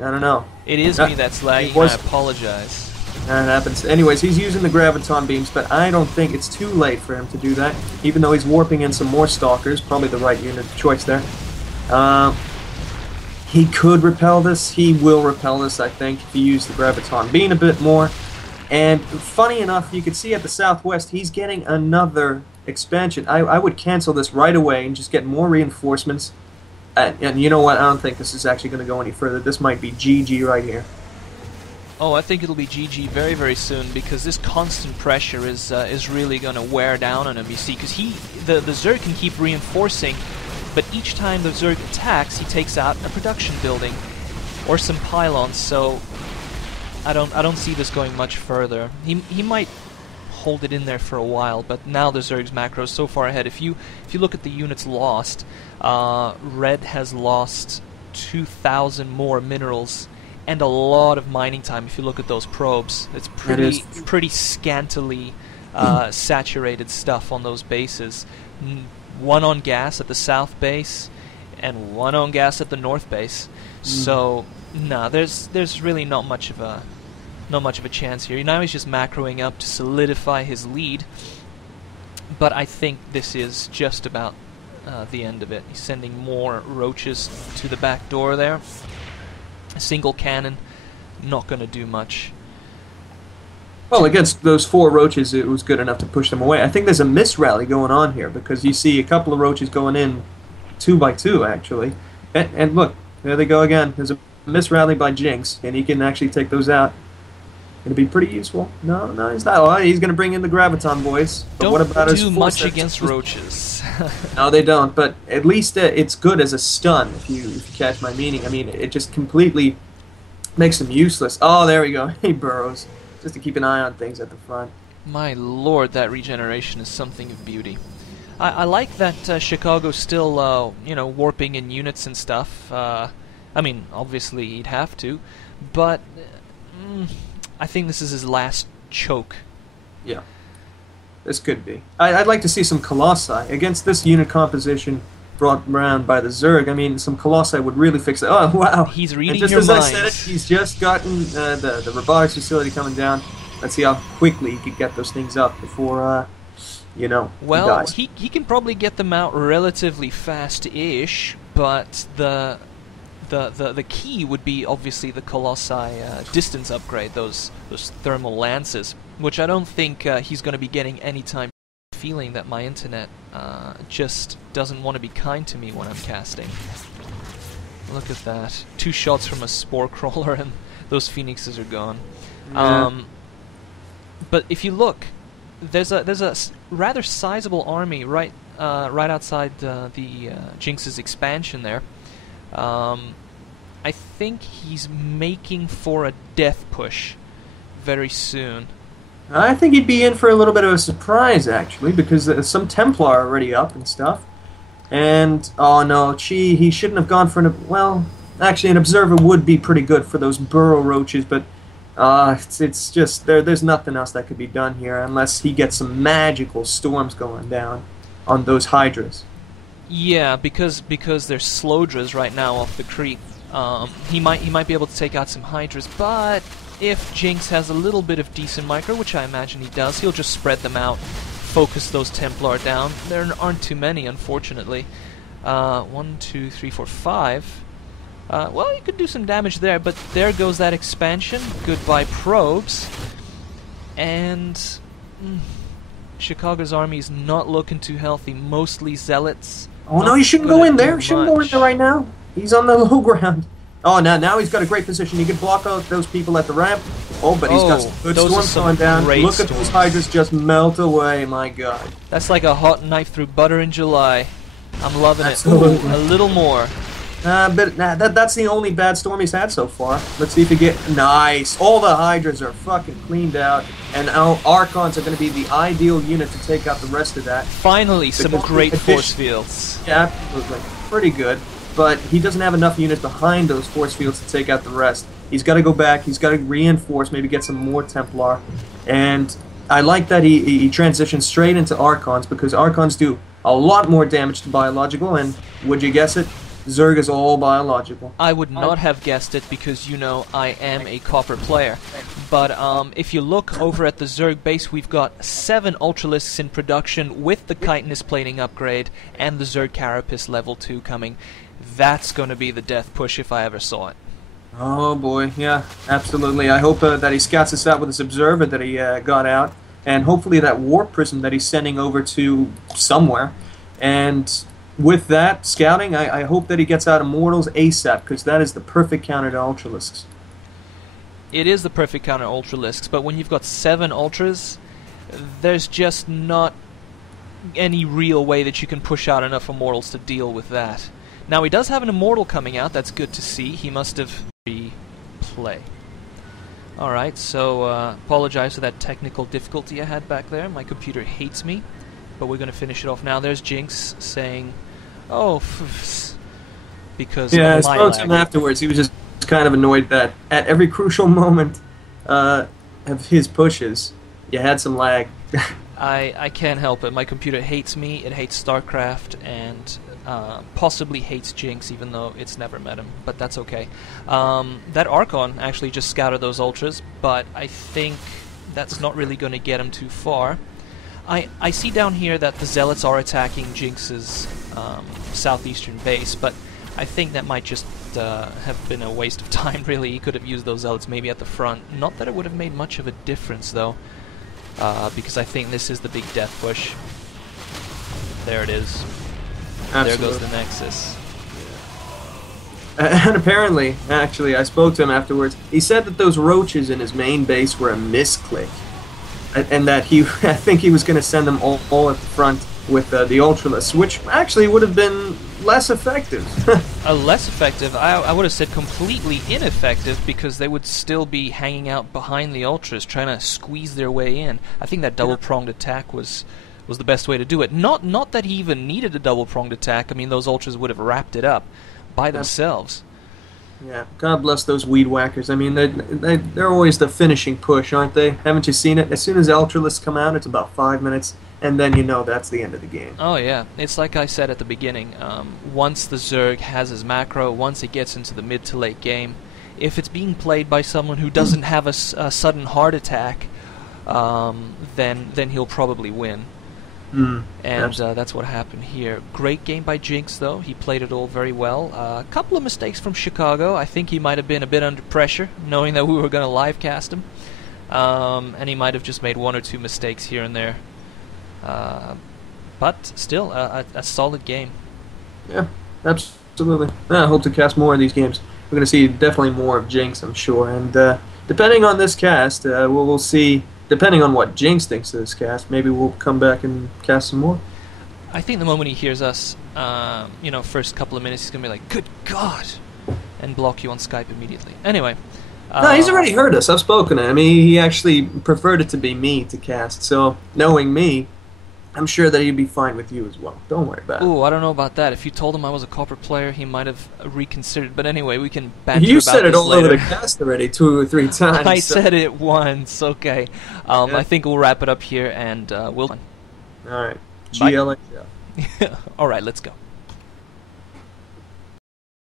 I don't know. It is me that's lagging, I apologize. That happens. Anyways, he's using the graviton beams, but I don't think it's too late for him to do that, even though he's warping in some more stalkers. Probably the right unit of choice there. He could repel this. He will repel this, I think, if he used the graviton beam a bit more. And funny enough, you can see at the southwest, he's getting another expansion. I would cancel this right away and just get more reinforcements. And you know what? I don't think this is actually going to go any further. This might be GG right here. Oh, I think it'll be GG very, very soon, because this constant pressure is really going to wear down on him. You see, because the Zerg can keep reinforcing, but each time the Zerg attacks, he takes out a production building or some pylons. So I don't see this going much further. He might hold it in there for a while, but now the Zerg's macro is so far ahead. If you look at the units lost, Red has lost 2,000 more minerals and a lot of mining time. If you look at those probes, it's pretty scantily saturated stuff on those bases. One on gas at the south base, and one on gas at the north base. So no, there's really not much of a chance here. Now he's just macroing up to solidify his lead, but I think this is just about the end of it. He's sending more roaches to the back door there. A single cannon, not going to do much. Well, against those 4 roaches, it was good enough to push them away. I think there's a misrally going on here, because you see a couple of roaches going in 2 by 2, actually. And look, there they go again. There's a misrally by Jynxx, and he can actually take those out. It'll be pretty useful. No, he's not. Oh, he's going to bring in the graviton boys. But don't what about do much against roaches. No, they don't. But at least it's good as a stun, if you catch my meaning. I mean, it just completely makes them useless. Oh, there we go. He burrows. Just to keep an eye on things at the front. My lord, that regeneration is something of beauty. I like that Chicago's still, warping in units and stuff. I mean, obviously he'd have to, but I think this is his last choke. Yeah, this could be. I'd like to see some Colossi against this unit composition brought around by the Zerg. I mean, some Colossi would really fix it. Oh, wow. He's reading and just your as mind. I said it, he's just gotten the robotics facility coming down. Let's see how quickly he could get those things up before, well, he dies. He can probably get them out relatively fast-ish, but the key would be obviously the Colossi distance upgrade, those thermal lances, which I don't think he's going to be getting anytime. Feeling that my internet just doesn't want to be kind to me when I'm casting. Look at that. 2 shots from a spore crawler and those phoenixes are gone. Yeah. But if you look, there's a rather sizable army right outside the Jynx's expansion there. I think he's making for a death push very soon. I think he'd be in for a little bit of a surprise, actually, because some Templar are already up and stuff. And, oh no, he shouldn't have gone for well, actually an Observer would be pretty good for those burrow roaches, but it's just, there's nothing else that could be done here unless he gets some magical storms going down on those Hydras. Yeah, because there's Slowdras right now off the creek. He might be able to take out some Hydras, but if Jynxx has a little bit of decent micro, which I imagine he does, he'll just spread them out, focus those Templar down. There aren't too many, unfortunately. 1, 2, 3, 4, 5. Well, you could do some damage there, but there goes that expansion. Goodbye probes. And Chicago's army is not looking too healthy. Mostly zealots. Oh no, you shouldn't go in there. Shouldn't go in there right now. He's on the low ground. Oh, now he's got a great position. He can block out those people at the ramp. Oh, but he's got some good storms going down. Look at those Hydras just melt away, my god. That's like a hot knife through butter in July. I'm loving it. Ooh, a little more. But that's the only bad storm he's had so far. Let's see if he get... Nice! All the Hydras are fucking cleaned out, and now Archons are going to be the ideal unit to take out the rest of that. Finally, some great force fields. Yeah, absolutely. Pretty good. But he doesn't have enough units behind those force fields to take out the rest. He's got to go back, he's got to reinforce, maybe get some more Templar. And I like that he transitions straight into Archons, because Archons do a lot more damage to biological, and would you guess it? Zerg is all biological. I would not have guessed it because, you know, I am a copper player. But if you look over at the Zerg base, we've got 7 Ultralisks in production with the Chitinous plating upgrade and the Zerg Carapace level 2 coming. That's going to be the death push if I ever saw it. Oh boy, yeah, absolutely. I hope that he scouts us out with his observer that he got out, and hopefully that warp prism that he's sending over to somewhere. And with that scouting, I hope that he gets out Immortals ASAP, because that is the perfect counter to Ultralisks. It is the perfect counter to Ultralisks, but when you've got 7 Ultras, there's just not any real way that you can push out enough Immortals to deal with that. Now, he does have an Immortal coming out. That's good to see. He must have replay. Alright, so apologize for that technical difficulty I had back there. My computer hates me. But we're going to finish it off now. There's Jynxx saying, oh, because yeah, I of my spoke to lag. him afterwards. He was just kind of annoyed that at every crucial moment of his pushes, you had some lag. I can't help it. My computer hates me, it hates StarCraft, and possibly hates Jynxx, even though it's never met him. But that's okay. That Archon actually just scouted those Ultras, but I think that's not really going to get him too far. I see down here that the Zealots are attacking Jynx's southeastern base, but I think that might just have been a waste of time, really. He could have used those Zealots maybe at the front. Not that it would have made much of a difference, though, because I think this is the big death push. There it is. Absolutely. There goes the Nexus. And apparently, actually, I spoke to him afterwards. He said that those roaches in his main base were a misclick. And that I think he was going to send them all at the front with the Ultralisks, which actually would have been less effective. Less effective? I would have said completely ineffective, because they would still be hanging out behind the Ultras, trying to squeeze their way in. I think that double-pronged attack was the best way to do it. Not that he even needed a double-pronged attack. I mean, those Ultras would have wrapped it up by themselves. Yeah, God bless those weed whackers. I mean, they're always the finishing push, aren't they? Haven't you seen it? As soon as Ultralisks come out, it's about 5 minutes, and then you know that's the end of the game. Oh yeah, it's like I said at the beginning. Once the Zerg has his macro, once it gets into the mid to late game, if it's being played by someone who doesn't have a sudden heart attack, then he'll probably win. And that's what happened here. Great game by Jynxx, though. He played it all very well. A couple of mistakes from Chicago. I think he might have been a bit under pressure, knowing that we were going to live cast him. And he might have just made 1 or 2 mistakes here and there. But still, a solid game. Yeah, absolutely. I hope to cast more of these games. We're going to see definitely more of Jynxx, I'm sure. And depending on this cast, we'll see. Depending on what Jynxx thinks of this cast, maybe we'll come back and cast some more. I think the moment he hears us, first couple of minutes, he's going to be like, good God, and block you on Skype immediately. Anyway. No, he's already heard us. I've spoken to him. He actually preferred it to be me to cast. So, knowing me, I'm sure that he'd be fine with you as well. Don't worry about it. Ooh, I don't know about that. If you told him I was a copper player, he might have reconsidered. But anyway, we can banter You about said it this all later. over the cast already 2 or 3 times. I said it once. Okay. I think we'll wrap it up here, and we'll... All right. Bye. GLA. All right, let's go.